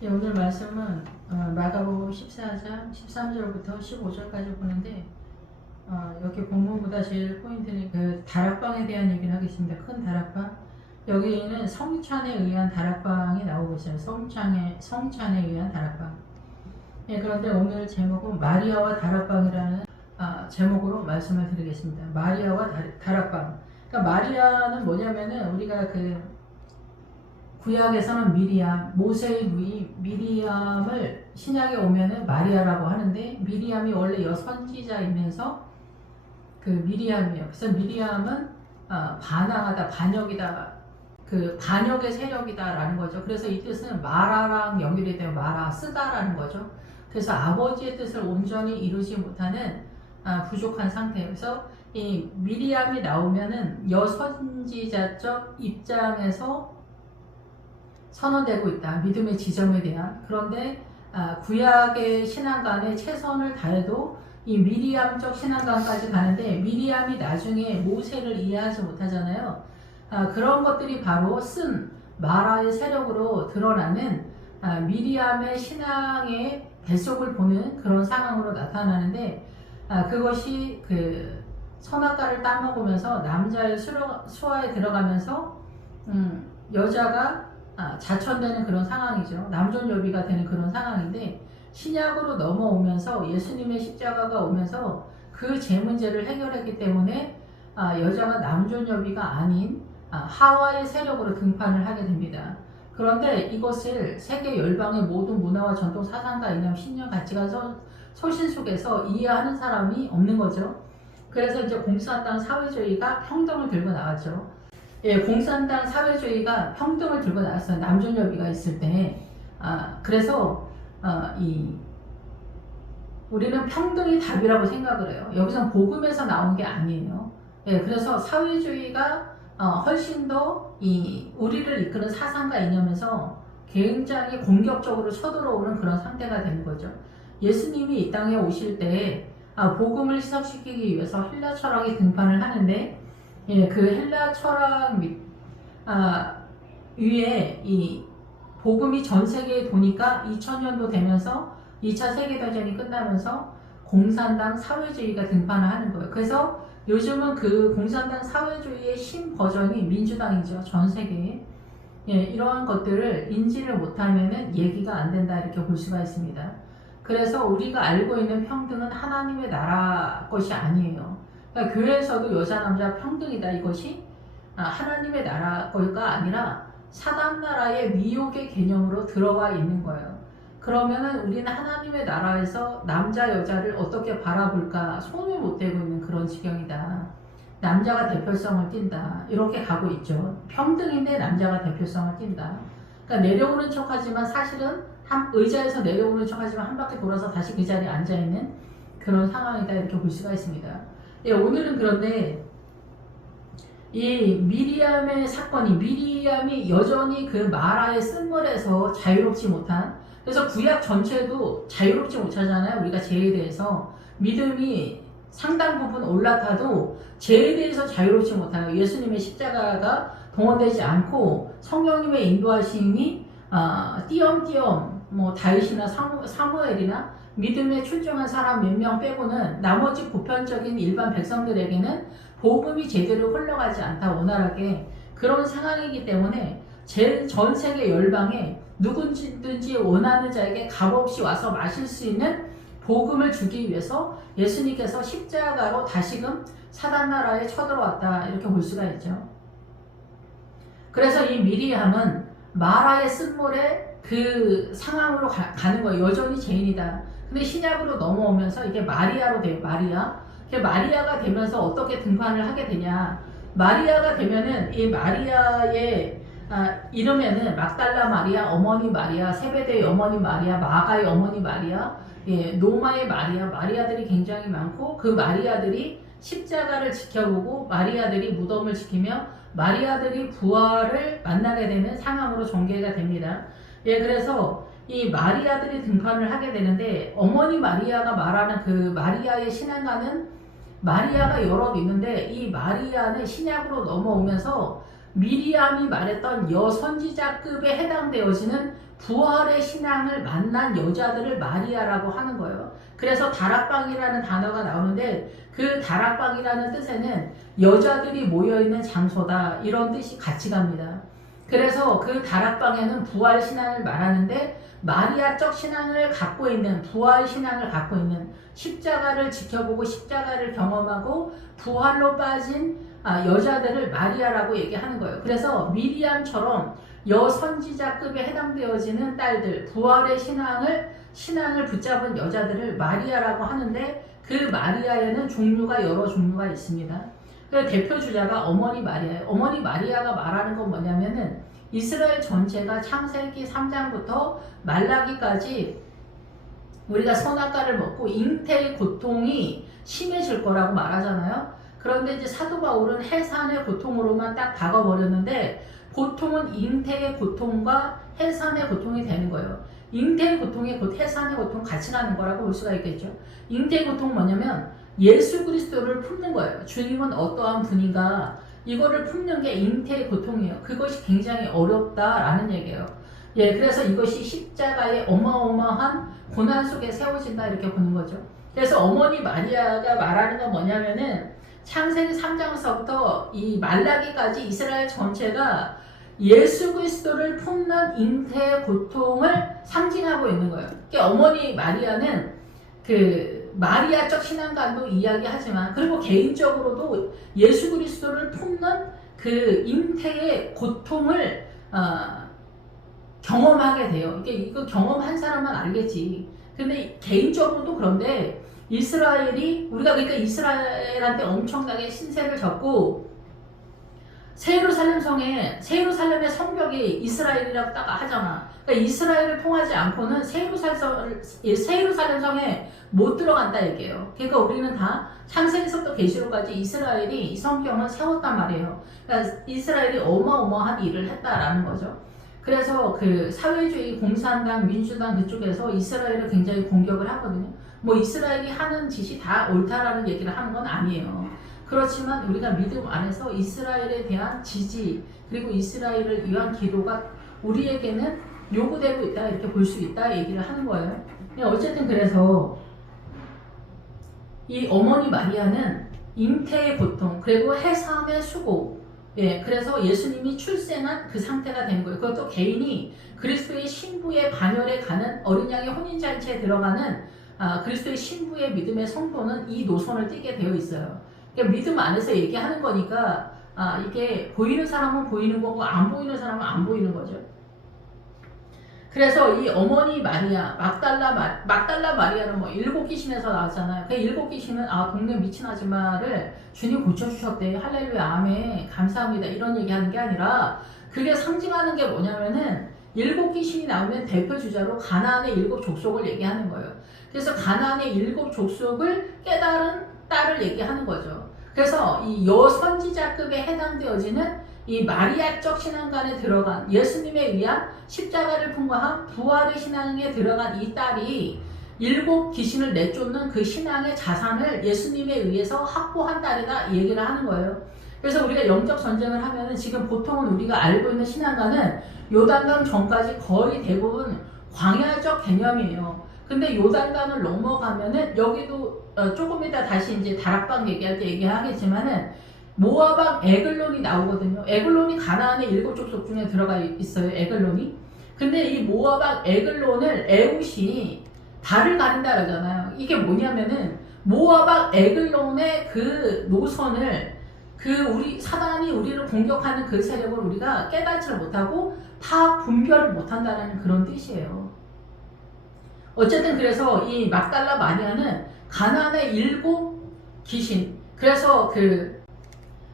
예, 오늘 말씀은 마가복음 14장 13절부터 15절까지 보는데 여기 본문보다 제일 포인트는 그 다락방에 대한 얘기를 하겠습니다. 큰 다락방. 여기는 성찬에 의한 다락방이 나오고 있어요. 성찬에 의한 다락방. 예, 그런데 오늘 제목은 마리아와 다락방이라는 제목으로 말씀을 드리겠습니다. 마리아와 다락방. 그러니까 마리아는 뭐냐면은 우리가 그 구약에서는 미리암, 모세의 누이 미리암을 신약에 오면은 마리아라고 하는데 미리암이 원래 여선지자이면서 그 미리암이에요. 그래서 미리암은 반항하다, 반역이다, 그 반역의 세력이다라는 거죠. 그래서 이 뜻은 마라랑 연결이 돼요. 마라, 쓰다라는 거죠. 그래서 아버지의 뜻을 온전히 이루지 못하는 부족한 상태예요. 그래서 이 미리암이 나오면은 여선지자적 입장에서 선언되고 있다. 믿음의 지점에 대한. 그런데 구약의 신앙관에 최선을 다해도 이 미리암적 신앙관까지 가는데 미리암이 나중에 모세를 이해하지 못하잖아요. 그런 것들이 바로 쓴 마라의 세력으로 드러나는 미리암의 신앙의 뱃속을 보는 그런 상황으로 나타나는데 그것이 그 선악과를 따먹으면서 남자의 수하에 들어가면서 여자가 자천되는 그런 상황이죠. 남존여비가 되는 그런 상황인데 신약으로 넘어오면서 예수님의 십자가가 오면서 그 제 문제를 해결했기 때문에 여자가 남존여비가 아닌 하와의 세력으로 등판을 하게 됩니다. 그런데 이것을 세계 열방의 모든 문화와 전통 사상과 이념, 신념, 가치관, 소신 속에서 이해하는 사람이 없는 거죠. 그래서 이제 공산당 사회주의가 평등을 들고 나왔죠. 예, 공산당 사회주의가 평등을 들고 나왔어요. 남존여비가 있을 때. 그래서 우리는 평등이 답이라고 생각을 해요. 여기서 복음에서 나온 게 아니에요. 예, 그래서 사회주의가 훨씬 더 우리를 이끄는 사상과 이념에서 굉장히 공격적으로 쳐들어오는 그런 상태가 되는 거죠. 예수님이 이 땅에 오실 때 복음을 희석시키기 위해서 헬라 철학이 등판을 하는데 예, 그 헬라 철학 위에 이 복음이 전 세계에 도니까 2000년도 되면서 2차 세계대전이 끝나면서 공산당 사회주의가 등판을 하는 거예요. 그래서 요즘은 그 공산당 사회주의의 신버전이 민주당이죠. 전 세계에. 예, 이러한 것들을 인지를 못하면은 얘기가 안 된다 이렇게 볼 수가 있습니다. 그래서 우리가 알고 있는 평등은 하나님의 나라 것이 아니에요. 그러니까 교회에서도 여자 남자 평등이다 이것이 하나님의 나라가 아니라 사단 나라의 미혹의 개념으로 들어와 있는 거예요. 그러면은 우리는 하나님의 나라에서 남자 여자를 어떻게 바라볼까 손을 못 대고 있는 그런 지경이다. 남자가 대표성을 띈다. 이렇게 가고 있죠. 평등인데 남자가 대표성을 띈다. 그러니까 내려오는 척하지만 사실은 의자에서 내려오는 척하지만 한 바퀴 돌아서 다시 그 자리에 앉아 있는 그런 상황이다 이렇게 볼 수가 있습니다. 예, 오늘은 그런데 이 미리암의 사건이 미리암이 여전히 그 마라의 쓴물에서 자유롭지 못한 그래서 구약 전체도 자유롭지 못하잖아요. 우리가 죄에 대해서 믿음이 상당 부분 올라타도 죄에 대해서 자유롭지 못해요. 예수님의 십자가가 동원되지 않고 성령님의 인도하심이 띄엄띄엄 뭐 다윗이나 사무엘이나 믿음에 출중한 사람 몇 명 빼고는 나머지 보편적인 일반 백성들에게는 복음이 제대로 흘러가지 않다 원활하게 그런 상황이기 때문에 전 세계 열방에 누구든지 원하는 자에게 값없이 와서 마실 수 있는 복음을 주기 위해서 예수님께서 십자가로 다시금 사단 나라에 쳐들어왔다 이렇게 볼 수가 있죠. 그래서 이 미리암은 마라의 쓴물에 그 상황으로 가는 거예요. 여전히 죄인이다. 근데 신약으로 넘어오면서 이게 마리아로 돼요. 마리아가 되면서 어떻게 등판을 하게 되냐. 마리아가 되면은 이 마리아의 이름에는 막달라 마리아, 어머니 마리아, 세베대의 어머니 마리아, 마가의 어머니 마리아, 예, 노마의 마리아, 마리아들이 굉장히 많고 그 마리아들이 십자가를 지켜보고 마리아들이 무덤을 지키며 마리아들이 부활을 만나게 되는 상황으로 전개가 됩니다. 예, 그래서 이 마리아들이 등판을 하게 되는데 어머니 마리아가 말하는 그 마리아의 신앙가는 마리아가 여럿 있는데 이 마리아는 신약으로 넘어오면서 미리암이 말했던 여선지자급에 해당되어지는 부활의 신앙을 만난 여자들을 마리아라고 하는 거예요. 그래서 다락방이라는 단어가 나오는데 그 다락방이라는 뜻에는 여자들이 모여있는 장소다 이런 뜻이 같이 갑니다. 그래서 그 다락방에는 부활 신앙을 말하는데 마리아적 신앙을 갖고 있는 부활 신앙을 갖고 있는 십자가를 지켜보고 십자가를 경험하고 부활로 빠진 여자들을 마리아라고 얘기하는 거예요. 그래서 미리암처럼 여선지자급에 해당되어지는 딸들 부활의 신앙을 붙잡은 여자들을 마리아라고 하는데 그 마리아에는 여러 종류가 있습니다. 대표 주자가 어머니 마리아예요. 어머니 마리아가 말하는 건 뭐냐면은 이스라엘 전체가 창세기 3장부터 말라기까지 우리가 선악과를 먹고 잉태의 고통이 심해질 거라고 말하잖아요. 그런데 이제 사도 바울은 해산의 고통으로만 딱 박아버렸는데 고통은 잉태의 고통과 해산의 고통이 되는 거예요. 잉태의 고통이 곧 해산의 고통 같이 가는 거라고 볼 수가 있겠죠. 잉태의 고통은 뭐냐면 예수 그리스도를 품는 거예요. 주님은 어떠한 분인가 이거를 품는 게 잉태의 고통이에요. 그것이 굉장히 어렵다라는 얘기예요. 예, 그래서 이것이 십자가의 어마어마한 고난 속에 세워진다 이렇게 보는 거죠. 그래서 어머니 마리아가 말하는 건 뭐냐면은 창세기 3장서부터 이 말라기까지 이스라엘 전체가 예수 그리스도를 품는 잉태의 고통을 상징하고 있는 거예요. 그러니까 어머니 마리아는 그 마리아적 신앙관도 이야기하지만 그리고 개인적으로도 예수 그리스도를 품는 그 잉태의 고통을 경험하게 돼요. 이거 경험한 사람만 알겠지. 근데 개인적으로도 그런데 우리가 그러니까 이스라엘한테 엄청나게 신세를 졌고 세루살렘의 성벽이 이스라엘이라고 딱 하잖아. 그러니까 이스라엘을 통하지 않고는 세루살렘 성에 못 들어간다 얘기예요. 그러니까 우리는 다 창세기서부터 계시록까지 이스라엘이 이 성경을 세웠단 말이에요. 그러니까 이스라엘이 어마어마한 일을 했다라는 거죠. 그래서 그 사회주의 공산당, 민주당 그쪽에서 이스라엘을 굉장히 공격을 하거든요. 뭐 이스라엘이 하는 짓이 다 옳다라는 얘기를 하는 건 아니에요. 그렇지만 우리가 믿음 안에서 이스라엘에 대한 지지 그리고 이스라엘을 위한 기도가 우리에게는 요구되고 있다 이렇게 볼 수 있다 얘기를 하는 거예요. 어쨌든 그래서 이 어머니 마리아는 잉태의 고통 그리고 해산의 수고 그래서 예수님이 출생한 그 상태가 된 거예요. 그것도 개인이 그리스도의 신부의 반열에 가는 어린 양의 혼인잔치에 들어가는 그리스도의 신부의 믿음의 성도는 이 노선을 띠게 되어 있어요. 그러니까 믿음 안에서 얘기하는 거니까 이게 보이는 사람은 보이는 거고 안 보이는 사람은 안 보이는 거죠. 그래서 이 어머니 마리아, 막달라 마리아는 뭐 일곱 귀신에서 나왔잖아요. 그 일곱 귀신은 동네 미친 아줌마를 주님 고쳐주셨대. 할렐루야, 아멘, 감사합니다. 이런 얘기하는 게 아니라 그게 상징하는 게 뭐냐면은 일곱 귀신이 나오면 대표 주자로 가나안의 일곱 족속을 얘기하는 거예요. 그래서 가나안의 일곱 족속을 깨달은 딸을 얘기하는 거죠. 그래서 이 여선지자급에 해당되어지는 이 마리아적 신앙관에 들어간 예수님에 의한 십자가를 통과한 부활의 신앙에 들어간 이 딸이 일곱 귀신을 내쫓는 그 신앙의 자산을 예수님에 의해서 확보한 딸이다 이 얘기를 하는 거예요. 그래서 우리가 영적 전쟁을 하면은 지금 보통은 우리가 알고 있는 신앙관은 요단강 전까지 거의 대부분 광야적 개념이에요. 근데 요단강을 넘어가면은 여기도 조금 이따 다시 이제 다락방 얘기할 때 얘기하겠지만은 모아방 에글론이 나오거든요. 에글론이 가나안의 일곱 족속 중에 들어가 있어요. 에글론이. 근데 이 모아방 에글론을 에웃이 달을 가린다 그러잖아요. 이게 뭐냐면은 모아방 에글론의 그 노선을 사단이 우리를 공격하는 그 세력을 우리가 깨닫지를 못하고 파악 분별을 못한다는 그런 뜻이에요. 어쨌든 그래서 이 막달라 마리아는 가나안의 일곱 귀신, 그래서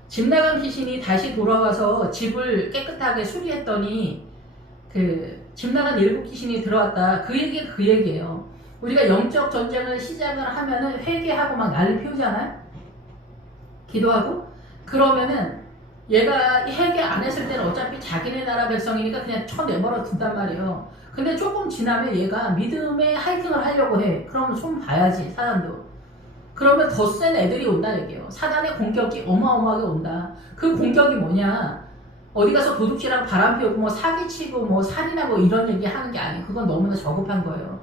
집 나간 귀신이 다시 돌아와서 집을 깨끗하게 수리했더니 집 나간 일곱 귀신이 들어왔다. 그 얘기예요. 우리가 영적 전쟁을 시작을 하면은 회개하고 막 난리 피우잖아요. 기도하고. 그러면은 얘가 회개 안 했을 때는 어차피 자기네 나라 백성이니까 그냥 쳐내버려 둔단 말이에요. 근데 조금 지나면 얘가 믿음의 하이킹을 하려고 해. 그러면 손 봐야지, 사람도. 그러면 더 센 애들이 온다 얘기예요. 사단의 공격이 어마어마하게 온다. 그 공격이 뭐냐? 어디 가서 도둑질하고 바람 피우고 뭐 사기치고 뭐 살인하고 이런 얘기 하는 게 아니에요. 그건 너무나 저급한 거예요.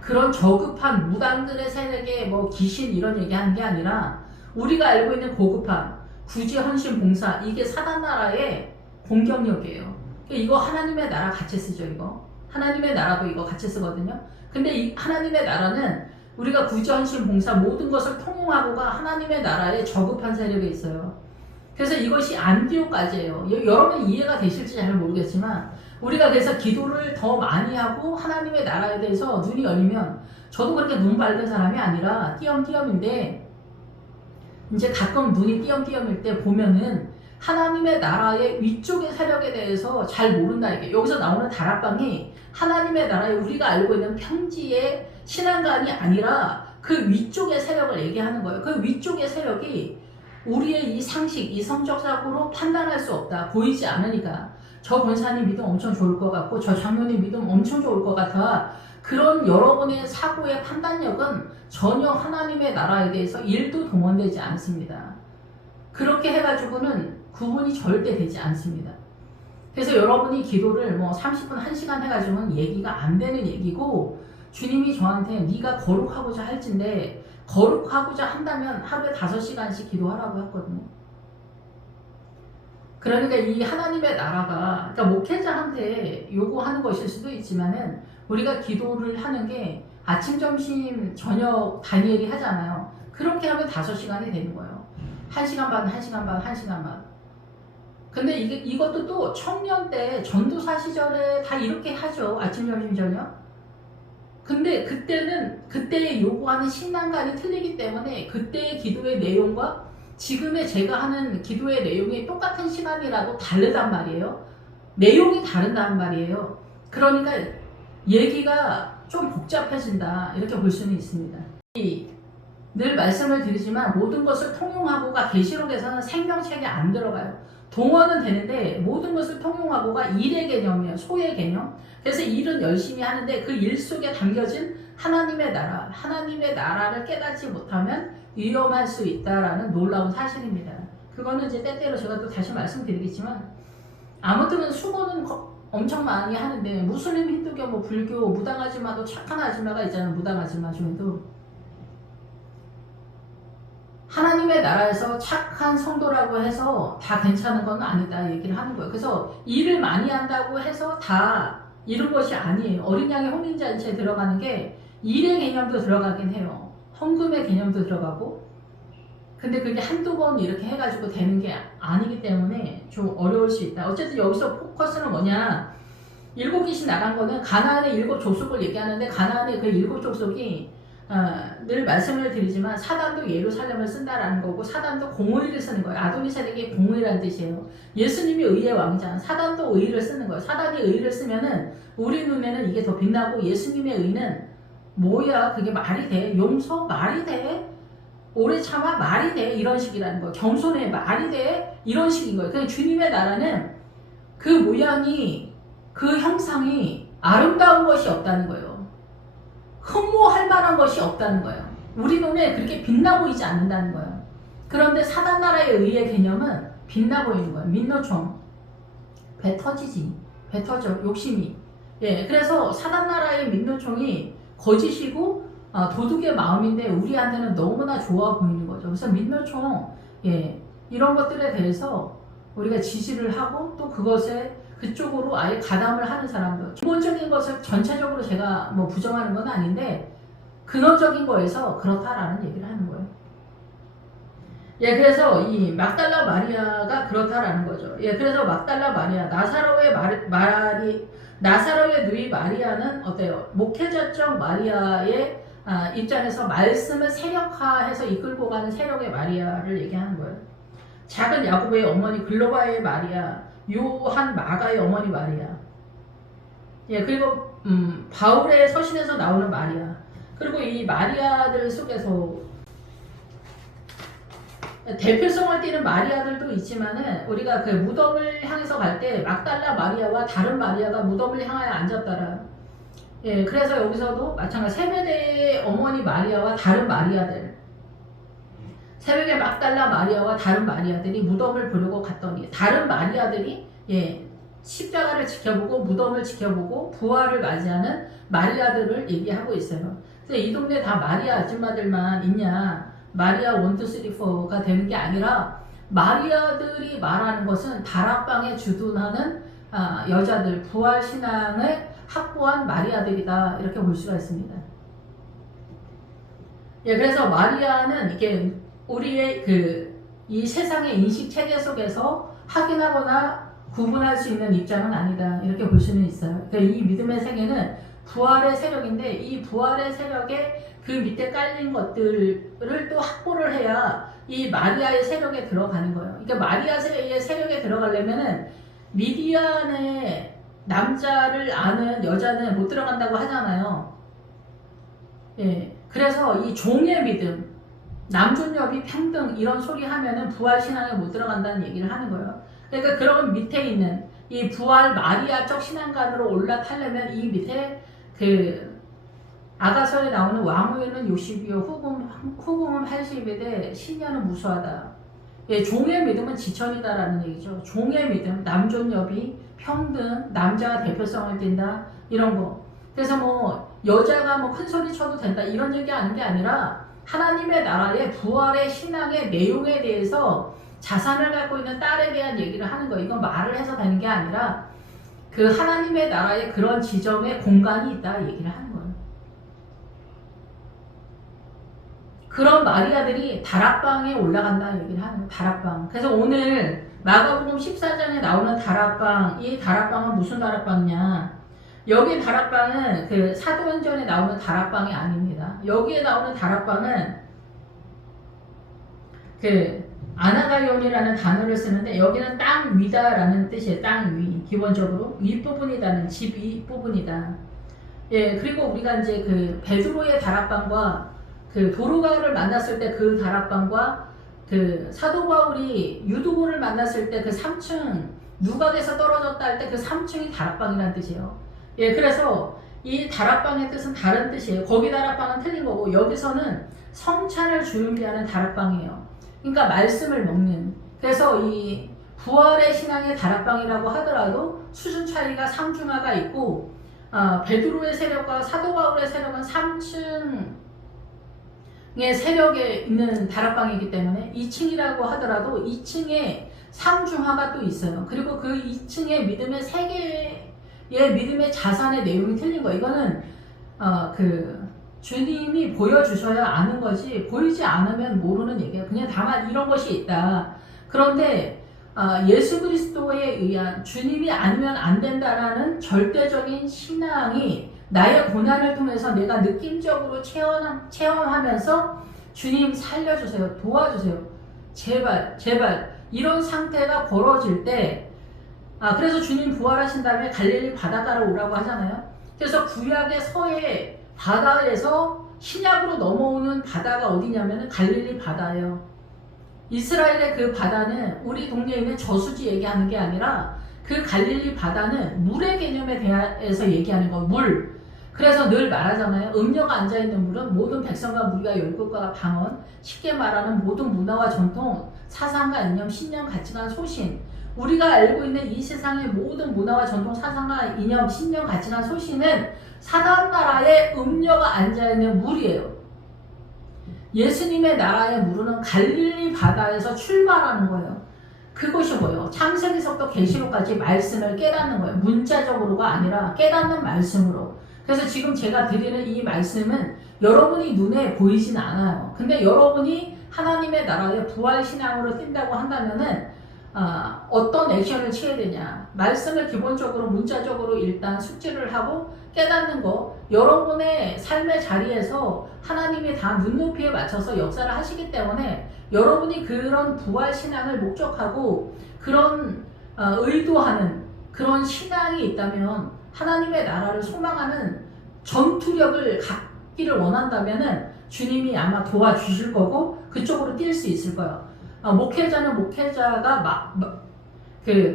그런 저급한 무당들의 세력의 뭐 귀신 이런 얘기 하는 게 아니라 우리가 알고 있는 고급한 구제 헌신 봉사, 이게 사단 나라의 공격력이에요. 이거 하나님의 나라 같이 쓰죠. 이거 하나님의 나라도 이거 같이 쓰거든요. 근데 이 하나님의 나라는 우리가 구제 헌신 봉사 모든 것을 통용하고가 하나님의 나라의 저급한 세력에 있어요. 그래서 이것이 안디옥까지예요. 여러분 이해가 되실지 잘 모르겠지만 우리가 그래서 기도를 더 많이 하고 하나님의 나라에 대해서 눈이 열리면, 저도 그렇게 눈 밝은 사람이 아니라 띄엄띄엄인데 이제 가끔 눈이 띄엄띄엄일 때 보면은 하나님의 나라의 위쪽의 세력에 대해서 잘 모른다. 이게 여기서 나오는 다락방이 하나님의 나라에 우리가 알고 있는 평지의 신앙관이 아니라 그 위쪽의 세력을 얘기하는 거예요. 그 위쪽의 세력이 우리의 이 상식, 이 성적적으로 판단할 수 없다. 보이지 않으니까. 저 권사님 믿음 엄청 좋을 것 같고 저 장로님 믿음 엄청 좋을 것 같아. 그런 여러분의 사고의 판단력은 전혀 하나님의 나라에 대해서 1도 동원되지 않습니다. 그렇게 해가지고는 구분이 절대 되지 않습니다. 그래서 여러분이 기도를 뭐 30분, 1시간 해가지고는 얘기가 안 되는 얘기고, 주님이 저한테 네가 거룩하고자 할진데 거룩하고자 한다면 하루에 5시간씩 기도하라고 했거든요. 그러니까 이 하나님의 나라가, 그러니까 목회자한테 요구하는 것일 수도 있지만은 우리가 기도를 하는 게 아침, 점심, 저녁 다니엘이 하잖아요. 그렇게 하면 5시간이 되는 거예요. 1시간 반, 1시간 반, 1시간 반. 근데 이것도 또 청년 때 전도사 시절에 다 이렇게 하죠. 아침, 점심, 저녁. 근데 그때의 요구하는 신앙관이 틀리기 때문에 그때의 기도의 내용과 지금의 제가 하는 기도의 내용이 똑같은 시간이라도 다르단 말이에요. 내용이 다른단 말이에요. 그러니까 얘기가 좀 복잡해진다, 이렇게 볼 수는 있습니다. 늘 말씀을 드리지만 모든 것을 통용하고가 계시록에서는 생명책에 안 들어가요. 동원은 되는데 모든 것을 통용하고가 일의 개념이에요. 소의 개념. 그래서 일은 열심히 하는데 그 일 속에 담겨진 하나님의 나라, 하나님의 나라를 깨닫지 못하면 위험할 수 있다라는 놀라운 사실입니다. 그거는 이제 때때로 제가 또 다시 말씀드리겠지만, 아무튼 수고는 엄청 많이 하는데 무슬림, 힌두교, 뭐 불교, 무당 아줌마도 착한 아줌마가 있잖아요. 무당 아줌마 중에도 하나님의 나라에서 착한 성도라고 해서 다 괜찮은 건 아니다 얘기를 하는 거예요. 그래서 일을 많이 한다고 해서 다 이런 것이 아니에요. 어린 양의 혼인잔치에 들어가는 게 일의 개념도 들어가긴 해요. 헌금의 개념도 들어가고. 근데 그게 한두 번 이렇게 해가지고 되는 게 아니기 때문에 좀 어려울 수 있다. 어쨌든 여기서 포커스는 뭐냐, 7귀신 나간 거는 가나안의 7족속을 얘기하는데, 가나안의 그 7족속이 늘 말씀을 드리지만 사단도 예루살렘을 쓴다라는 거고, 사단도 공의를 쓰는 거예요. 아도니세덱이 공의라는 뜻이에요. 예수님이 의의 왕이잖아. 사단도 의를 쓰는 거예요. 사단이 의를 쓰면은 우리 눈에는 이게 더 빛나고, 예수님의 의는 뭐야, 그게 말이 돼? 용서 말이 돼? 오래 참아 말이 돼? 이런 식이라는 거예요. 겸손해 말이 돼? 이런 식인 거예요. 그냥 주님의 나라는 그 모양이, 그 형상이 아름다운 것이 없다는 거예요. 흠모할 만한 것이 없다는 거예요. 우리 눈에 그렇게 빛나 보이지 않는다는 거예요. 그런데 사단 나라의 의의 개념은 빛나 보이는 거예요. 민노총. 배 터지지. 배 터져. 욕심이. 예, 그래서 사단 나라의 민노총이 거짓이고 도둑의 마음인데 우리한테는 너무나 좋아 보이는 거죠. 그래서 민노총, 예, 이런 것들에 대해서 우리가 지지를 하고, 또 그것에 그쪽으로 아예 가담을 하는 사람들, 기본적인 것을 전체적으로 제가 뭐 부정하는 건 아닌데 근원적인 거에서 그렇다라는 얘기를 하는 거예요. 예, 그래서 이 막달라 마리아가 그렇다라는 거죠. 예, 그래서 막달라 마리아, 나사로의 누이 마리아는 어때요? 목회자적 마리아의 입장에서 말씀을 세력화해서 이끌고 가는 세력의 마리아를 얘기하는 거예요. 작은 야곱의 어머니 글로바의 마리아, 요한 마가의 어머니 마리아, 예, 그리고 바울의 서신에서 나오는 마리아, 그리고 이 마리아들 속에서 대표성을 띠는 마리아들도 있지만은, 우리가 그 무덤을 향해서 갈 때 막달라 마리아와 다른 마리아가 무덤을 향하여 앉았더라. 예, 그래서 여기서도 마찬가지, 세베대의 어머니 마리아와 다른 마리아들, 새벽에 막달라 마리아와 다른 마리아들이 무덤을 보려고 갔더니 다른 마리아들이 예, 십자가를 지켜보고 무덤을 지켜보고 부활을 맞이하는 마리아들을 얘기하고 있어요. 근데 이 동네 다 마리아 아줌마들만 있냐? 마리아 1, 2, 3, 4가 되는 게 아니라 마리아들이 말하는 것은 다락방에 주둔하는 여자들, 부활 신앙을 확보한 마리아들이다, 이렇게 볼 수가 있습니다. 예, 그래서 마리아는 이게 우리의 이 세상의 인식 체계 속에서 확인하거나 구분할 수 있는 입장은 아니다, 이렇게 볼 수는 있어요. 그러니까 이 믿음의 세계는 부활의 세력인데 이 부활의 세력에 그 밑에 깔린 것들을 또 확보를 해야 이 마리아의 세력에 들어가는 거예요. 그러니까 마리아의 세력에 들어가려면은 미디안의 남자를 아는 여자는 못 들어간다고 하잖아요. 예, 그래서 이 종의 믿음, 남존여비 평등 이런 소리 하면은 부활 신앙에 못 들어간다는 얘기를 하는 거예요. 그러니까 그런 밑에 있는 이 부활 마리아적 신앙관으로 올라타려면 이 밑에 아가서에 나오는 왕후에는 60이요 후궁은 80이되 신녀는 무수하다. 예, 종의 믿음은 지천이다라는 얘기죠. 종의 믿음, 남존여비, 평등, 남자가 대표성을 띈다, 이런 거. 그래서 뭐 여자가 뭐 큰 소리 쳐도 된다 이런 얘기 하는 게 아니라 하나님의 나라의 부활의 신앙의 내용에 대해서 자산을 갖고 있는 딸에 대한 얘기를 하는 거예요. 이건 말을 해서 되는 게 아니라 그 하나님의 나라의 그런 지점에 공간이 있다 얘기를 하는 거예요. 그런 마리아들이 다락방에 올라간다는 얘기를 하는 거예요. 다락방. 그래서 오늘 마가복음 14장에 나오는 다락방, 이 다락방은 무슨 다락방이냐? 여기 다락방은 그 사도행전에 나오는 다락방이 아닙니다. 여기에 나오는 다락방은 아나가ion이라는 단어를 쓰는데 여기는 땅 위다라는 뜻이에요. 땅 위. 기본적으로 윗부분이다는 집 윗부분이다. 예, 그리고 우리가 이제 베드로의 다락방과 도로가를 만났을 때 그 다락방과 사도 바울이 유두고를 만났을 때 3층 누각에서 떨어졌다 할 때 3층이 다락방이라는 뜻이에요. 예, 그래서 이 다락방의 뜻은 다른 뜻이에요. 거기 다락방은 틀린 거고 여기서는 성찬을 준비하는 다락방이에요. 그러니까 말씀을 먹는. 그래서 이 부활의 신앙의 다락방이라고 하더라도 수준 차이가 상중하가 있고 베드로의 세력과 사도 바울의 세력은 3층의 세력에 있는 다락방이기 때문에 2층이라고 하더라도 2층에 상중하가 또 있어요. 그리고 그 2층의 믿음의 세계의 믿음의 자산의 내용이 틀린 거예요. 이거는 주님이 보여주셔야 아는 거지 보이지 않으면 모르는 얘기예요. 그냥 다만 이런 것이 있다. 그런데 예수 그리스도에 의한 주님이 아니면 안 된다라는 절대적인 신앙이 나의 고난을 통해서 내가 느낌적으로 체험하면서 주님 살려주세요. 도와주세요. 제발 이런 상태가 벌어질 때 그래서 주님 부활하신 다음에 갈릴리 바닷가로 오라고 하잖아요. 그래서 구약의 서해 바다에서 신약으로 넘어오는 바다가 어디냐면 갈릴리 바다예요. 이스라엘의 그 바다는 우리 동네에 있는 저수지 얘기하는 게 아니라 그 갈릴리 바다는 물의 개념에 대해서 얘기하는 거, 물. 그래서 늘 말하잖아요. 음녀가 앉아있는 물은 모든 백성과 무리가 열국과 방언, 쉽게 말하는 모든 문화와 전통, 사상과 이념, 신념, 가치관, 소신. 우리가 알고 있는 이 세상의 모든 문화와 전통, 사상과 이념, 신념, 가치관, 소신은 사단나라의 음녀가 앉아있는 물이에요. 예수님의 나라의 물은 갈릴리 바다에서 출발하는 거예요. 그것이 뭐예요? 창세기서부터 계시록까지 말씀을 깨닫는 거예요. 문자적으로가 아니라 깨닫는 말씀으로. 그래서 지금 제가 드리는 이 말씀은 여러분이 눈에 보이진 않아요. 근데 여러분이 하나님의 나라의 부활신앙으로 뛴다고 한다면은 어떤 액션을 취해야 되냐. 말씀을 기본적으로 문자적으로 일단 숙지를 하고 깨닫는 거. 여러분의 삶의 자리에서 하나님이 다 눈높이에 맞춰서 역사를 하시기 때문에 여러분이 그런 부활신앙을 목적하고 그런 의도하는 그런 신앙이 있다면 하나님의 나라를 소망하는 전투력을 갖기를 원한다면은 주님이 아마 도와주실 거고 그쪽으로 뛸 수 있을 거예요. 목회자는 목회자가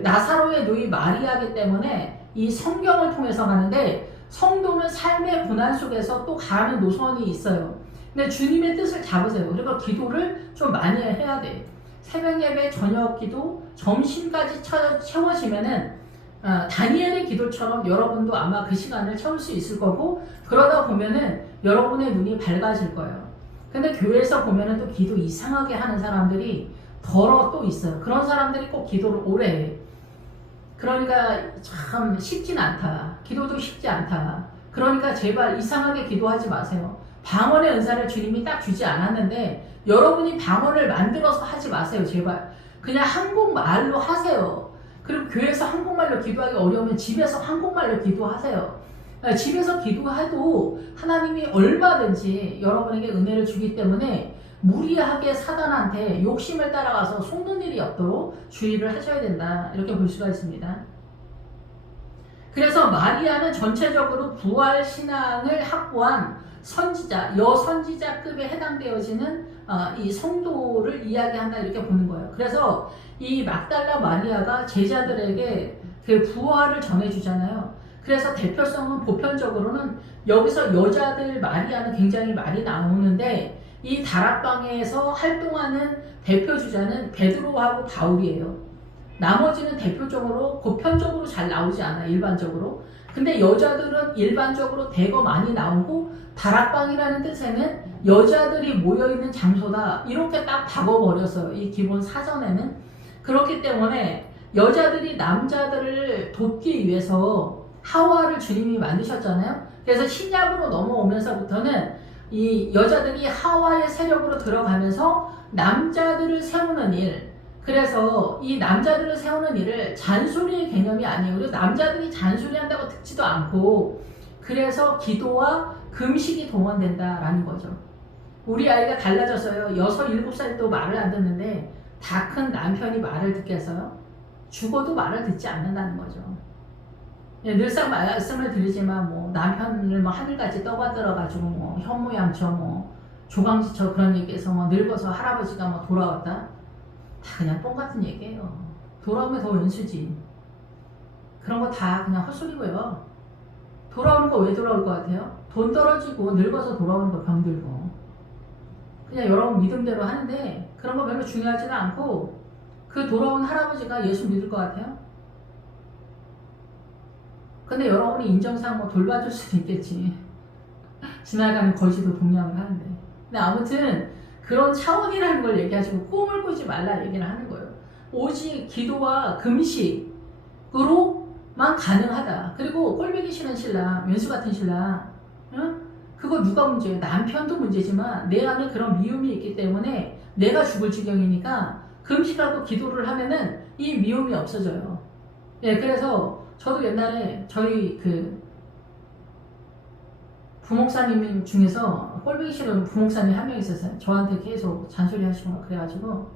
나사로의 누이 마리아이기 때문에 이 성경을 통해서 가는데 성도는 삶의 고난 속에서 또 가는 노선이 있어요. 근데 주님의 뜻을 잡으세요. 그리고 기도를 좀 많이 해야 돼. 새벽 예배, 저녁 기도, 점심까지 채워지면은 다니엘의 기도처럼 여러분도 아마 그 시간을 채울 수 있을 거고, 그러다 보면은 여러분의 눈이 밝아질 거예요. 근데 교회에서 보면은 또 기도 이상하게 하는 사람들이 더러 또 있어요. 그런 사람들이 꼭 기도를 오래 해. 그러니까 참 쉽진 않다. 기도도 쉽지 않다. 그러니까 제발 이상하게 기도하지 마세요. 방언의 은사를 주님이 딱 주지 않았는데 여러분이 방언을 만들어서 하지 마세요. 제발. 그냥 한국말로 하세요. 그리고 교회에서 한국말로 기도하기 어려우면 집에서 한국말로 기도하세요. 집에서 기도해도 하나님이 얼마든지 여러분에게 은혜를 주기 때문에 무리하게 사단한테 욕심을 따라가서 속는 일이 없도록 주의를 하셔야 된다. 이렇게 볼 수가 있습니다. 그래서 마리아는 전체적으로 부활신앙을 확보한 선지자, 여선지자급에 해당되어지는 이 성도를 이야기한다 이렇게 보는 거예요. 그래서 이 막달라 마리아가 제자들에게 그 부활을 전해주잖아요. 그래서 대표성은 보편적으로는 여기서 여자들 마리아는 굉장히 많이 나오는데 이 다락방에서 활동하는 대표 주자는 베드로하고 바울이에요. 나머지는 대표적으로 보편적으로 잘 나오지 않아요. 일반적으로. 근데 여자들은 일반적으로 대거 많이 나오고 다락방이라는 뜻에는 여자들이 모여있는 장소다 이렇게 딱 박아버렸어요. 이 기본 사전에는. 그렇기 때문에 여자들이 남자들을 돕기 위해서 하와를 주님이 만드셨잖아요. 그래서 신약으로 넘어오면서부터는 이 여자들이 하와의 세력으로 들어가면서 남자들을 세우는 일, 그래서 이 남자들을 세우는 일을 잔소리의 개념이 아니에요. 그래서 남자들이 잔소리한다고 듣지도 않고 그래서 기도와 금식이 동원된다라는 거죠. 우리 아이가 달라졌어요. 6, 7살도 말을 안 듣는데 다 큰 남편이 말을 듣겠어요? 죽어도 말을 듣지 않는다는 거죠. 늘상 말씀을 드리지만 뭐 남편을 뭐 하늘같이 떠받들어가지고 뭐 현모양처 뭐 조강지처 그런 얘기해서 뭐 늙어서 할아버지가 뭐 돌아왔다. 다 그냥 똥 같은 얘기예요. 돌아오면 더 원수지. 그런 거 다 그냥 헛소리고요. 돌아오는 거 왜 돌아올 것 같아요? 돈 떨어지고 늙어서 돌아오는 거 병들고. 그냥 여러분 믿음대로 하는데 그런 거 별로 중요하지는 않고 그 돌아온 할아버지가 예수 믿을 것 같아요? 근데 여러분이 인정상 뭐 돌봐줄 수도 있겠지. 지나가는 거지도 동양을 하는데. 근데 아무튼 그런 차원이라는 걸 얘기하시고 꿈을 꾸지 말라 얘기를 하는 거예요. 오직 기도와 금식으로만 가능하다. 그리고 꼴보기 싫은 신랑, 왼수 같은 신랑, 응? 그거 누가 문제예요? 남편도 문제지만 내 안에 그런 미움이 있기 때문에 내가 죽을 지경이니까 금식하고 기도를 하면은 이 미움이 없어져요. 예, 그래서 저도 옛날에 저희 그 부목사님 중에서 꼴보기 싫은 부목사님 한 명 있었어요. 저한테 계속 잔소리 하시고 그래가지고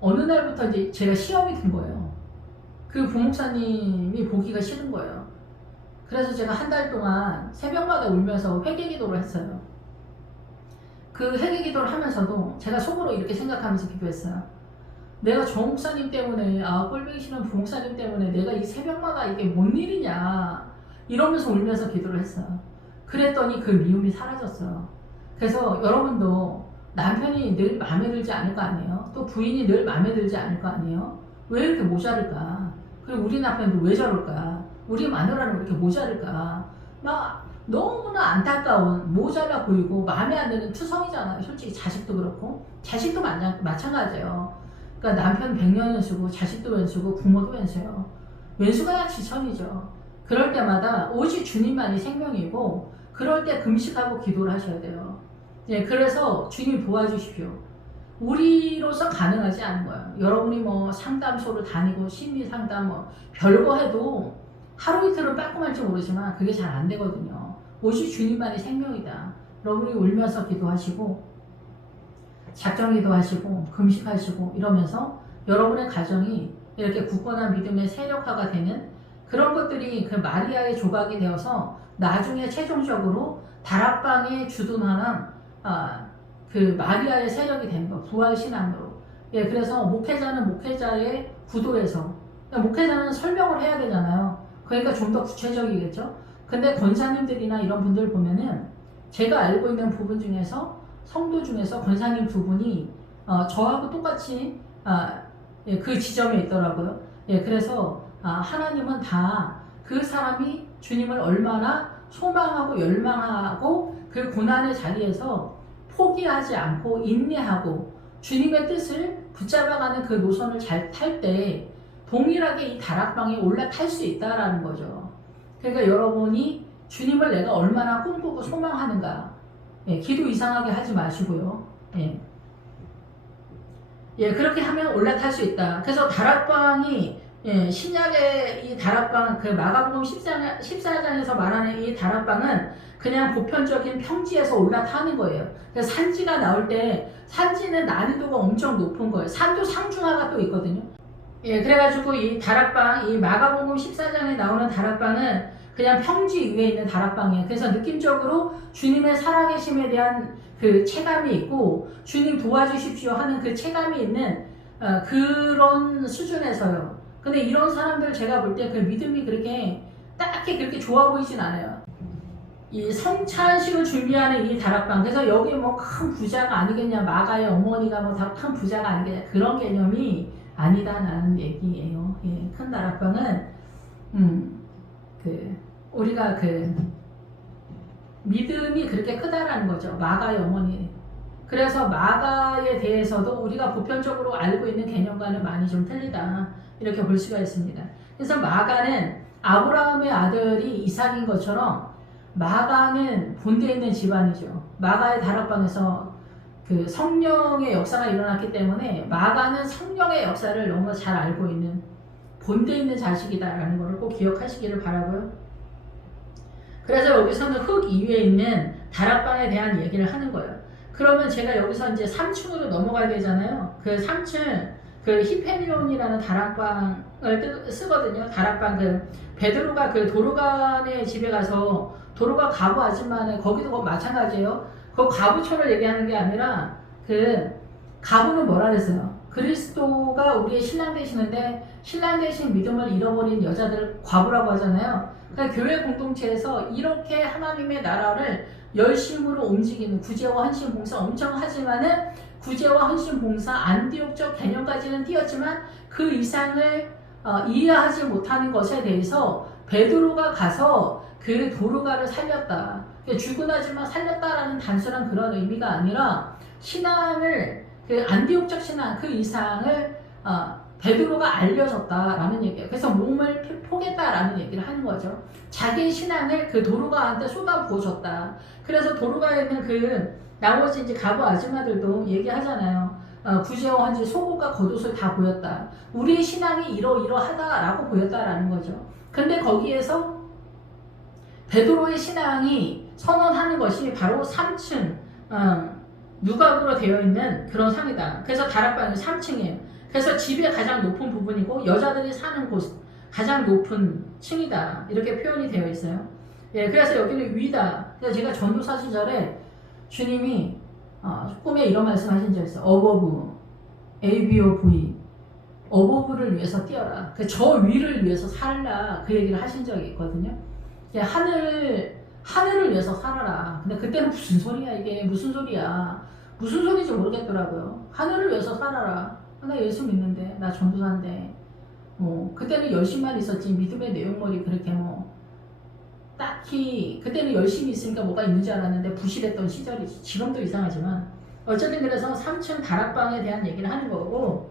어느 날부터 이제 제가 시험이 든 거예요. 그 부목사님이 보기가 싫은 거예요. 그래서 제가 한 달 동안 새벽마다 울면서 회개기도를 했어요. 그 회개기도를 하면서도 제가 속으로 이렇게 생각하면서 기도했어요. 내가 저 목사님 때문에 꼴보기 싫은 부목사님 때문에 내가 이 새벽마다 이게 뭔 일이냐 이러면서 울면서 기도를 했어요. 그랬더니 그 미움이 사라졌어요. 그래서 여러분도 남편이 늘 마음에 들지 않을 거 아니에요? 또 부인이 늘 마음에 들지 않을 거 아니에요? 왜 이렇게 모자랄까? 그리고 우리 남편도 왜 저럴까? 우리 마누라는 왜 이렇게 모자랄까? 막 너무나 안타까운 모자라 보이고 마음에 안 드는 투성이잖아요. 솔직히 자식도 그렇고 자식도 마찬가지예요. 그러니까 남편 100년 왼수고 자식도 왼수고 부모도 왼수예요. 왼수가 지천이죠. 그럴 때마다 오직 주님만이 생명이고 그럴 때 금식하고 기도를 하셔야 돼요. 예, 그래서 주님 도와주십시오. 우리로서 가능하지 않은 거예요. 여러분이 뭐 상담소를 다니고 심리 상담 뭐 별거 해도 하루 이틀은 빠끔할지 모르지만 그게 잘 안 되거든요. 오직 주님만이 생명이다. 여러분이 울면서 기도하시고 작정기도 하시고 금식하시고 이러면서 여러분의 가정이 이렇게 굳건한 믿음의 세력화가 되는 그런 것들이 그 마리아의 조각이 되어서 나중에 최종적으로 다락방에 주둔하는 그 마리아의 세력이 되는 거 부활신앙으로. 예, 그래서 목회자는 목회자의 구도에서 목회자는 설명을 해야 되잖아요. 그러니까 좀 더 구체적이겠죠. 근데 권사님들이나 이런 분들 보면은 제가 알고 있는 부분 중에서 성도 중에서 권사님 두 분이 저하고 똑같이 예, 그 지점에 있더라고요. 예, 그래서 하나님은 다 그 사람이 주님을 얼마나 소망하고 열망하고 그 고난의 자리에서 포기하지 않고 인내하고 주님의 뜻을 붙잡아가는 그 노선을 잘 탈 때 동일하게 이 다락방에 올라탈 수 있다라는 거죠. 그러니까 여러분이 주님을 내가 얼마나 꿈꾸고 소망하는가, 예, 기도 이상하게 하지 마시고요. 예. 예, 그렇게 하면 올라탈 수 있다. 그래서 다락방이, 예, 신약의 이 다락방, 그 마가복음 14장에서 말하는 이 다락방은 그냥 보편적인 평지에서 올라타는 거예요. 그래서 산지가 나올 때 산지는 난이도가 엄청 높은 거예요. 산도 상중하가 또 있거든요. 예, 그래가지고 이 다락방, 이 마가복음 14장에 나오는 다락방은 그냥 평지 위에 있는 다락방이에요. 그래서 느낌적으로 주님의 살아계심에 대한 그 체감이 있고 주님 도와주십시오 하는 그 체감이 있는 그런 수준에서요. 근데 이런 사람들 제가 볼 때 그 믿음이 그렇게 딱히 그렇게 좋아 보이진 않아요. 이 성찬식을 준비하는 이 다락방, 그래서 여기 뭐 큰 부자가 아니겠냐, 마가의 어머니가 뭐 다 큰 부자가 아니겠냐, 그런 개념이 아니다라는 얘기예요. 예, 큰 다락방은 우리가 믿음이 그렇게 크다라는 거죠. 마가의 어머니. 그래서 마가에 대해서도 우리가 보편적으로 알고 있는 개념과는 많이 좀 틀리다, 이렇게 볼 수가 있습니다. 그래서 마가는 아브라함의 아들이 이삭인 것처럼 마가는 본대에 있는 집안이죠. 마가의 다락방에서 그 성령의 역사가 일어났기 때문에 마가는 성령의 역사를 너무 잘 알고 있는 본대에 있는 자식이다라는 것을 꼭 기억하시기를 바라고요. 그래서 여기서는 흙 위에 있는 다락방에 대한 얘기를 하는 거예요. 그러면 제가 여기서 이제 3층으로 넘어가야 되잖아요. 그 3층, 그 히페니온이라는 다락방을 쓰거든요. 다락방, 그 베드로가 그 도로간의 집에 가서 도로가 가부 아줌마는 거기도 마찬가지예요. 그 가부초를 얘기하는 게 아니라 그 가부는 뭐라 그랬어요? 그리스도가 우리의 신랑 되시는데 신랑 되신 믿음을 잃어버린 여자들 과부라고 하잖아요. 그러니까 교회 공동체에서 이렇게 하나님의 나라를 열심으로 움직이는 구제와 헌신 봉사 엄청 하지만은 구제와 헌신 봉사 안디옥적 개념까지는 띄었지만 그 이상을 이해하지 못하는 것에 대해서 베드로가 가서 그 도르가를 살렸다. 죽은 하지만 살렸다라는 단순한 그런 의미가 아니라 신앙을 그 안디옥적 신앙 그 이상을 베드로가 알려줬다라는 얘기예요. 그래서 몸을 포겠다라는 얘기를 하는 거죠. 자기 신앙을 그 도르가한테 쏟아부어줬다. 그래서 도르가에 있는 그 나머지 이제 가부 아줌마들도 얘기하잖아요. 구제와 헌신 속옷과 겉옷을 다 보였다. 우리의 신앙이 이러이러하다라고 보였다라는 거죠. 근데 거기에서 베드로의 신앙이 선언하는 것이 바로 3층 누각으로 되어 있는 그런 상이다. 그래서 다락방이 3층이에요. 그래서 집의 가장 높은 부분이고 여자들이 사는 곳 가장 높은 층이다. 이렇게 표현이 되어 있어요. 예, 그래서 여기는 위다. 그래서 제가 전도사 시절에 주님이 꿈에 이런 말씀하신 적 있어요. 어버브, ABOV, 어버브를 위해서 뛰어라. 저 위를 위해서 살라. 그 얘기를 하신 적이 있거든요. 예, 하늘을 위해서 살아라. 근데 그때는 무슨 소리야 이게 무슨 소리야. 무슨 소리인지 모르겠더라고요. 하늘을 위해서 살아라. 나 예수 믿는데 나 전도사인데 그때는 열심만 있었지 믿음의 내용물이 그렇게 딱히 그때는 열심히 있으니까 뭐가 있는 줄 알았는데 부실했던 시절이지. 지금도 이상하지만 어쨌든 그래서 3층 다락방에 대한 얘기를 하는 거고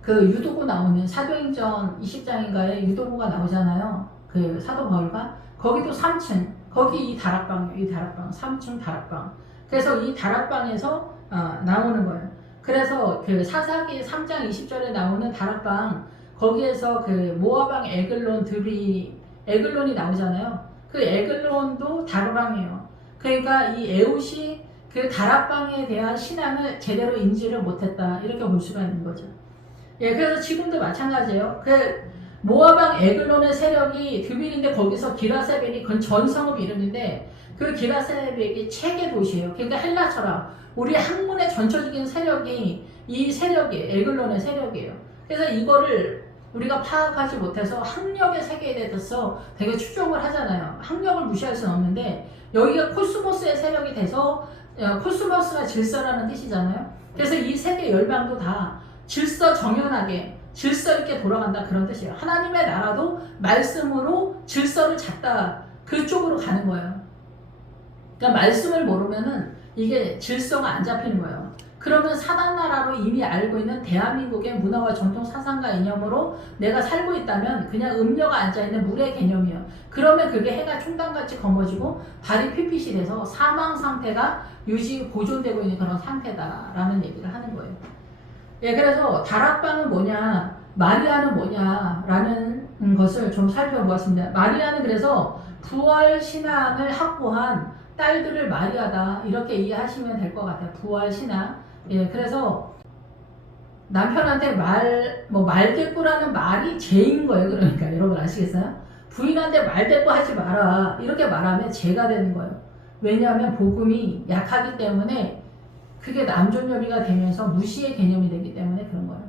그 유도구 나오는 사도행전 20장인가에 유도구가 나오잖아요. 그 사도 바울과 거기도 3층 거기 이 다락방이에요. 이 다락방 3층 다락방. 그래서 이 다락방에서 나오는 거예요. 그래서 그 사사기 3장 20절에 나오는 다락방 거기에서 그 모아방 에글론 에글론이 나오잖아요. 그 에글론도 다락방이에요. 그러니까 이 에웃이 그 다락방에 대한 신앙을 제대로 인지를 못했다. 이렇게 볼 수가 있는 거죠. 예, 그래서 지금도 마찬가지예요. 그 모아방 에글론의 세력이 드빌인데 거기서 기라세벨이 그건 전 성읍 이름인데 그 기라세벨이 체계 도시예요. 그러니까 헬라처럼 우리 학문의 전체적인 세력이 이 세력이 에글론의 세력이에요. 그래서 이거를 우리가 파악하지 못해서 학력의 세계에 대해서 되게 추종을 하잖아요. 학력을 무시할 수는 없는데 여기가 코스모스의 세력이 돼서 코스모스가 질서라는 뜻이잖아요. 그래서 이 세계 열방도 다 질서 정연하게 질서 있게 돌아간다 그런 뜻이에요. 하나님의 나라도 말씀으로 질서를 잡다 그쪽으로 가는 거예요. 그러니까 말씀을 모르면은 이게 질서가 안 잡히는 거예요. 그러면 사단 나라로 이미 알고 있는 대한민국의 문화와 전통 사상과 이념으로 내가 살고 있다면 그냥 음료가 앉아있는 물의 개념이에요. 그러면 그게 해가 총단같이 검어지고 발이 핏핏이 돼서 사망 상태가 유지 보존되고 있는 그런 상태다라는 얘기를 하는 거예요. 예, 그래서 다락방은 뭐냐, 마리아는 뭐냐라는 것을 좀 살펴보았습니다. 마리아는 그래서 부활 신앙을 확보한 딸들을 마리아다 이렇게 이해하시면 될 것 같아요. 부활 신앙. 예, 그래서 남편한테 말대꾸라는 말이 죄인 거예요. 그러니까 여러분 아시겠어요? 부인한테 말대꾸 하지 마라 이렇게 말하면 죄가 되는 거예요. 왜냐하면 복음이 약하기 때문에 그게 남존여비가 되면서 무시의 개념이 되기 때문에 그런 거예요.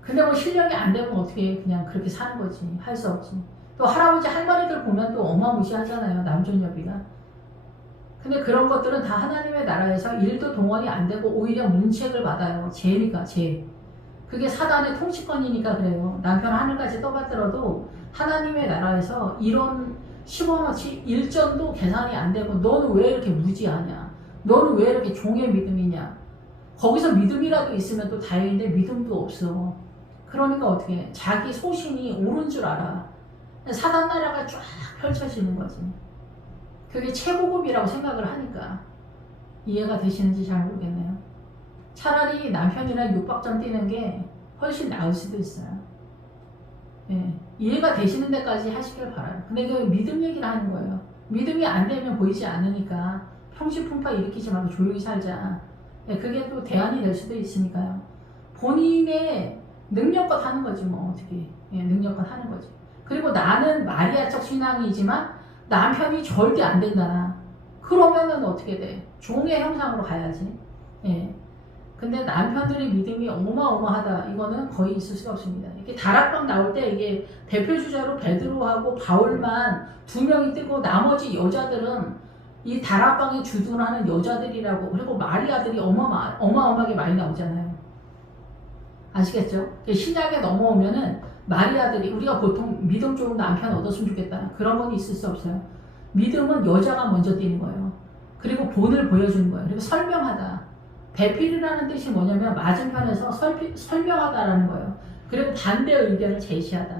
근데 뭐 실력이 안 되면 어떻게 그냥 그렇게 사는 거지. 할 수 없지. 또 할아버지 할머니들 보면 또 어마무시하잖아요. 남존여비가. 근데 그런 것들은 다 하나님의 나라에서 일도 동원이 안 되고 오히려 문책을 받아요. 죄니까 죄. 그게 사단의 통치권이니까 그래요. 남편 하늘까지 떠받들어도 하나님의 나라에서 이런 10원어치 일전도 계산이 안 되고 너는 왜 이렇게 무지하냐. 너는 왜 이렇게 종의 믿음이냐. 거기서 믿음이라도 있으면 또 다행인데 믿음도 없어. 그러니까 어떻게 자기 소신이 옳은 줄 알아. 사단 나라가 쫙 펼쳐지는 거지. 그게 최고급이라고 생각을 하니까 이해가 되시는지 잘 모르겠네요. 차라리 남편이랑 육박점 뛰는 게 훨씬 나을 수도 있어요. 예, 이해가 되시는 데까지 하시길 바라요. 근데 그 믿음 얘기를 하는 거예요. 믿음이 안 되면 보이지 않으니까 평시풍파 일으키지 말고 조용히 살자. 예, 그게 또 대안이 될 수도 있으니까요. 본인의 능력껏 하는 거지 뭐 어떻게. 예, 능력껏 하는 거지. 그리고 나는 마리아적 신앙이지만 남편이 절대 안 된다. 그러면은 어떻게 돼? 종의 형상으로 가야지. 예. 근데 남편들의 믿음이 어마어마하다. 이거는 거의 있을 수가 없습니다. 이렇게 다락방 나올 때 이게 대표 주자로 베드로하고 바울만 2명이 뜨고 나머지 여자들은 이 다락방에 주둔하는 여자들이라고 그리고 마리아들이 어마어마하게 많이 나오잖아요. 아시겠죠? 신약에 넘어오면은 마리아들이 우리가 보통 믿음 좋은 남편 얻었으면 좋겠다. 그런 건 있을 수 없어요. 믿음은 여자가 먼저 뛰는 거예요. 그리고 본을 보여주는 거예요. 그리고 설명하다. 배필이라는 뜻이 뭐냐면 맞은편에서 설명하다라는 거예요. 그리고 반대 의견을 제시하다.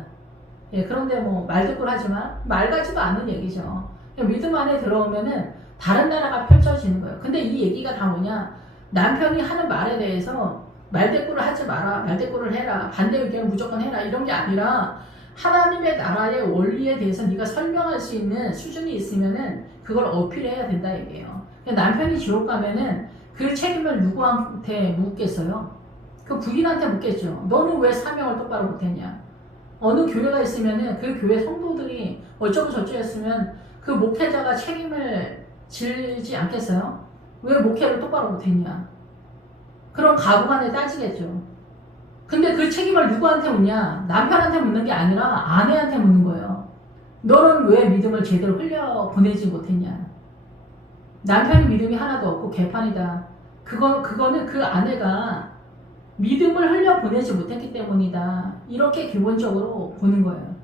예, 그런데 뭐 말대꾸를 하지만 말 같지도 않은 얘기죠. 믿음 안에 들어오면은 다른 나라가 펼쳐지는 거예요. 근데 이 얘기가 다 뭐냐? 남편이 하는 말에 대해서 말대꾸를 하지 마라, 말대꾸를 해라, 반대 의견을 무조건 해라 이런 게 아니라 하나님의 나라의 원리에 대해서 네가 설명할 수 있는 수준이 있으면은 그걸 어필해야 된다 얘기예요. 남편이 지옥 가면은 그 책임을 누구한테 묻겠어요? 그 부인한테 묻겠죠. 너는 왜 사명을 똑바로 못했냐? 어느 교회가 있으면은 그 교회 성도들이 어쩌고 저쩌고 했으면 그 목회자가 책임을 지지 않겠어요? 왜 목회를 똑바로 못했냐? 그럼 가부간에 따지겠죠. 근데 그 책임을 누구한테 묻냐? 남편한테 묻는 게 아니라 아내한테 묻는 거예요. 너는 왜 믿음을 제대로 흘려보내지 못했냐? 남편이 믿음이 하나도 없고 개판이다. 그거는 그 아내가 믿음을 흘려보내지 못했기 때문이다. 이렇게 기본적으로 보는 거예요.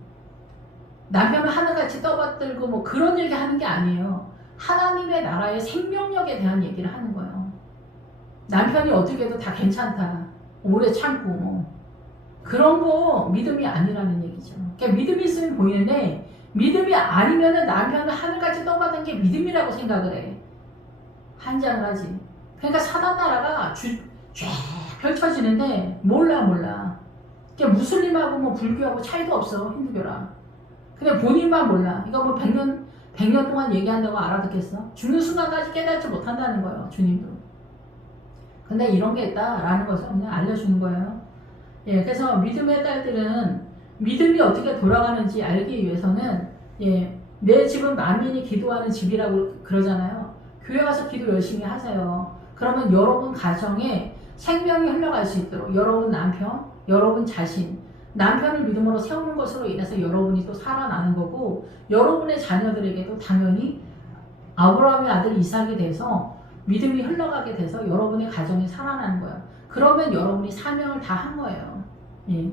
남편을 하늘같이 떠받들고 뭐 그런 얘기 하는 게 아니에요. 하나님의 나라의 생명력에 대한 얘기를 하는 거예요. 남편이 어떻게 해도 다 괜찮다. 오래 참고 뭐. 그런 거 믿음이 아니라는 얘기죠. 그러니까 믿음이 있으면 보이는데 믿음이 아니면은 남편을 하늘같이 떠받은 게 믿음이라고 생각을 해. 한장을 하지. 그러니까 사단 나라가 쫙 펼쳐지는데 몰라. 그러니까 무슬림하고 뭐 불교하고 차이도 없어. 힌두교랑. 근데 본인만 몰라. 이거 뭐 100년 동안 얘기한다고 알아듣겠어? 죽는 순간까지 깨닫지 못한다는 거예요. 주님도. 근데 이런 게 있다라는 것을 그냥 알려주는 거예요. 예, 그래서 믿음의 딸들은 믿음이 어떻게 돌아가는지 알기 위해서는 예, 내 집은 만민이 기도하는 집이라고 그러잖아요. 교회 가서 기도 열심히 하세요. 그러면 여러분 가정에 생명이 흘러갈 수 있도록 여러분 남편, 여러분 자신, 남편을 믿음으로 세우는 것으로 인해서 여러분이 또 살아나는 거고 여러분의 자녀들에게도 당연히 아브라함의 아들 이삭이 돼서 믿음이 흘러가게 돼서 여러분의 가정이 살아나는 거예요. 그러면 여러분이 사명을 다 한 거예요. 예.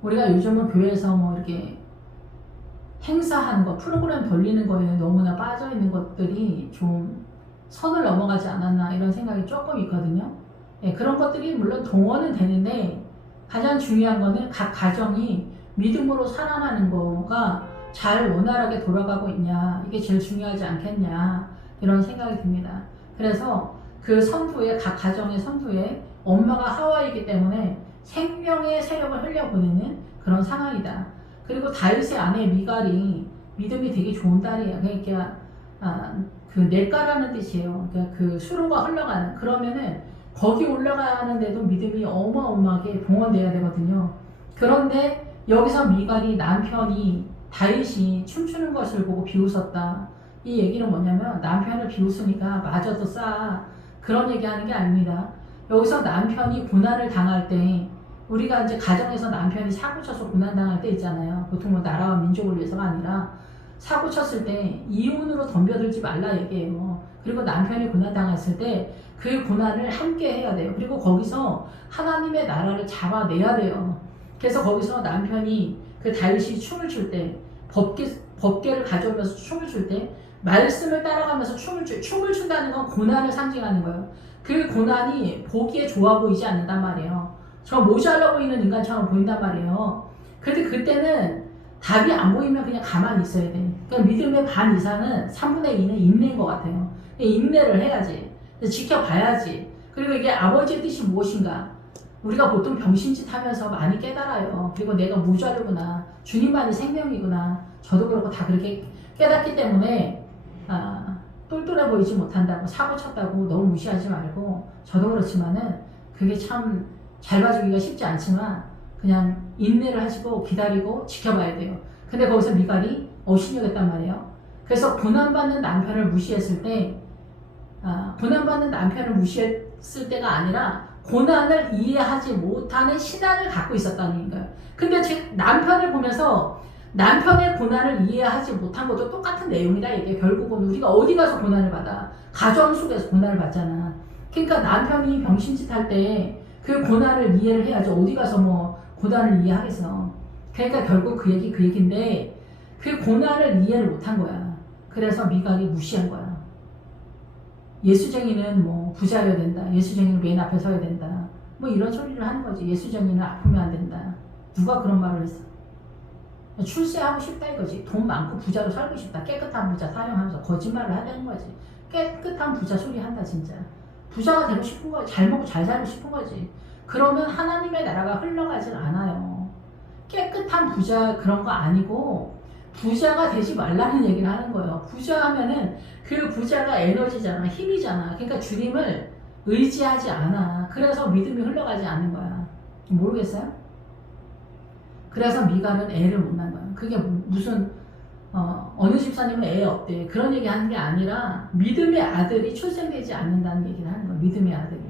우리가 요즘은 교회에서 뭐 이렇게 행사하는 거, 프로그램 돌리는 거에 너무나 빠져있는 것들이 좀 선을 넘어가지 않았나 이런 생각이 조금 있거든요. 예, 그런 것들이 물론 동원은 되는데 가장 중요한 거는 각 가정이 믿음으로 살아나는 거가 잘 원활하게 돌아가고 있냐, 이게 제일 중요하지 않겠냐 이런 생각이 듭니다. 그래서 그 선두에, 각 가정의 선두에 엄마가 하와이기 때문에 생명의 세력을 흘려보내는 그런 상황이다. 그리고 다윗의 아내 미갈이 믿음이 되게 좋은 딸이에요. 그러니까 그 냇가라는 뜻이에요. 그러니까 그 수로가 흘러가는, 그러면은 거기 올라가는데도 믿음이 어마어마하게 동원돼야 되거든요. 그런데 여기서 미갈이 남편이 다윗이 춤추는 것을 보고 비웃었다. 이 얘기는 뭐냐면 남편을 비웃으니까 마저도 싸, 그런 얘기하는 게 아닙니다. 여기서 남편이 고난을 당할 때, 우리가 이제 가정에서 남편이 사고 쳐서 고난 당할 때 있잖아요. 보통 뭐 나라와 민족을 위해서가 아니라 사고 쳤을 때 이혼으로 덤벼들지 말라 얘기해요. 그리고 남편이 고난 당했을 때 그 고난을 함께 해야 돼요. 그리고 거기서 하나님의 나라를 잡아내야 돼요. 그래서 거기서 남편이 그 다윗이 춤을 출 때, 법궤를 가져오면서 춤을 출 때 말씀을 따라가면서 춤을 춘다는 건 고난을 상징하는 거예요. 그 고난이 보기에 좋아 보이지 않는단 말이에요. 저 모자라 보이는 인간처럼 보인단 말이에요. 그런데 그때는 답이 안 보이면 그냥 가만히 있어야 돼. 그러니까 믿음의 반 이상은 3분의 2는 인내인 것 같아요. 인내를 해야지. 지켜봐야지. 그리고 이게 아버지의 뜻이 무엇인가? 우리가 보통 병신짓 하면서 많이 깨달아요. 그리고 내가 모자르구나. 주님만이 생명이구나. 저도 그렇고 다 그렇게 깨닫기 때문에 똘똘해 보이지 못한다고, 사고 쳤다고 너무 무시하지 말고, 저도 그렇지만은 그게 참 잘 봐주기가 쉽지 않지만 그냥 인내를 하시고 기다리고 지켜봐야 돼요. 근데 거기서 미갈이 업신여겼단 말이에요. 그래서 고난받는 남편을 무시했을 때, 고난받는 남편을 무시했을 때가 아니라 고난을 이해하지 못하는 신앙을 갖고 있었다는 거예요. 근데 제 남편을 보면서 남편의 고난을 이해하지 못한 것도 똑같은 내용이다. 이게 결국은 우리가 어디 가서 고난을 받아? 가정 속에서 고난을 받잖아. 그러니까 남편이 병신짓 할 때 그 고난을 이해를 해야지. 어디 가서 뭐 고난을 이해하겠어. 그러니까 결국 그 얘기인데 그 고난을 이해를 못한 거야. 그래서 미갈이 무시한 거야. 예수쟁이는 뭐 부자여야 된다. 예수쟁이는 맨 앞에 서야 된다. 뭐 이런 소리를 하는 거지. 예수쟁이는 아프면 안 된다. 누가 그런 말을 했어? 출세하고 싶다 이거지. 돈 많고 부자로 살고 싶다. 깨끗한 부자 사용하면서 거짓말을 하자는 거지. 깨끗한 부자 소리 한다 진짜. 부자가 되고 싶은 거지. 잘 먹고 잘 살고 싶은 거지. 그러면 하나님의 나라가 흘러가진 않아요. 깨끗한 부자 그런 거 아니고 부자가 되지 말라는 얘기를 하는 거예요. 부자 하면은 그 부자가 에너지잖아. 힘이잖아. 그러니까 주님을 의지하지 않아. 그래서 믿음이 흘러가지 않는 거야. 모르겠어요? 그래서 미갈은 애를 못 낳은 거야. 그게 무슨 어느 집사님은 애 없대. 그런 얘기 하는 게 아니라 믿음의 아들이 출생되지 않는다는 얘기를 하는 거야. 믿음의 아들이.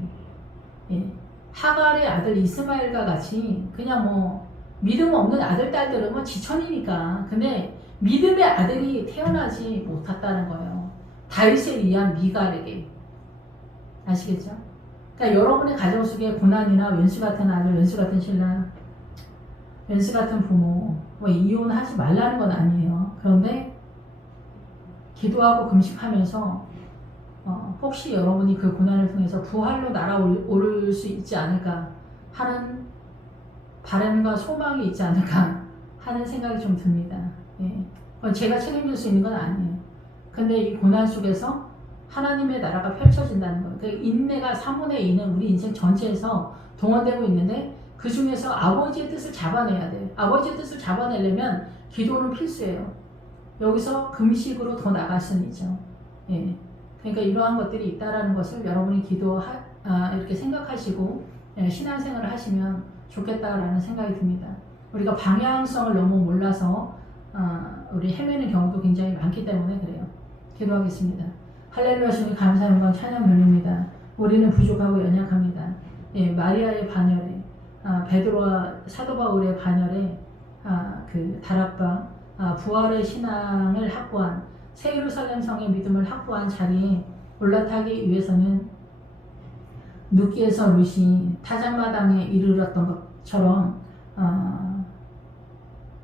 예. 하갈의 아들 이스마엘과 같이 그냥 뭐 믿음 없는 아들 딸들은 뭐 지천이니까. 근데 믿음의 아들이 태어나지 못했다는 거예요. 다윗에 의한 미갈에게. 아시겠죠? 그러니까 여러분의 가정 속에 고난이나 왼수 같은 아들, 왼수 같은 신랑, 왼수 같은 부모, 뭐 이혼하지 말라는 건 아니에요. 그런데 기도하고 금식하면서 혹시 여러분이 그 고난을 통해서 부활로 날아오를 수 있지 않을까 하는 바람과 소망이 있지 않을까 하는 생각이 좀 듭니다. 예. 제가 책임질 수 있는 건 아니에요. 근데 이 고난 속에서 하나님의 나라가 펼쳐진다는 거예요. 그러니까 인내가 3분의 2는 우리 인생 전체에서 동원되고 있는데 그 중에서 아버지의 뜻을 잡아내야 돼요. 아버지의 뜻을 잡아내려면 기도는 필수예요. 여기서 금식으로 더 나갈 수는 있죠. 예. 그러니까 이러한 것들이 있다라는 것을 여러분이 이렇게 생각하시고 신앙생활을 하시면 좋겠다라는 생각이 듭니다. 우리가 방향성을 너무 몰라서 우리 헤매는 경우도 굉장히 많기 때문에 그래요. 기도하겠습니다. 할렐루야 주님 감사 영광 찬양 돌립니다. 우리는 부족하고 연약합니다. 예, 마리아의 반열에 베드로와 사도 바울의 반열에 그 다락방 부활의 신앙을 확보한 새 예루살렘 성의 믿음을 확보한 자리에 올라타기 위해서는 누기에서 룻이 타작마당에 이르렀던 것처럼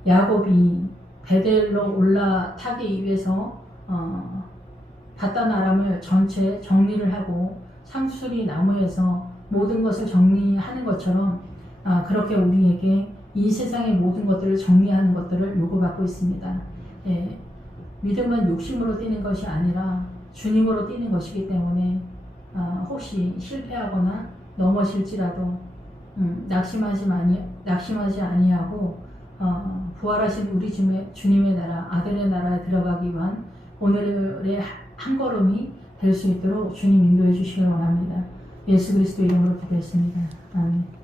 야곱이 베델로 올라타기 위해서 바단 아람을 전체 정리를 하고 상수리 나무에서 모든 것을 정리하는 것처럼 그렇게 우리에게 이 세상의 모든 것들을 정리하는 것들을 요구받고 있습니다. 예, 믿음은 욕심으로 뛰는 것이 아니라 주님으로 뛰는 것이기 때문에 혹시 실패하거나 넘어질지라도 낙심하지 아니하고 부활하신 우리 주님의 나라, 아들의 나라에 들어가기 위한 오늘의 한 걸음이 될 수 있도록 주님 인도해 주시길 원합니다. 예수 그리스도 이름으로 기도했습니다. 아멘.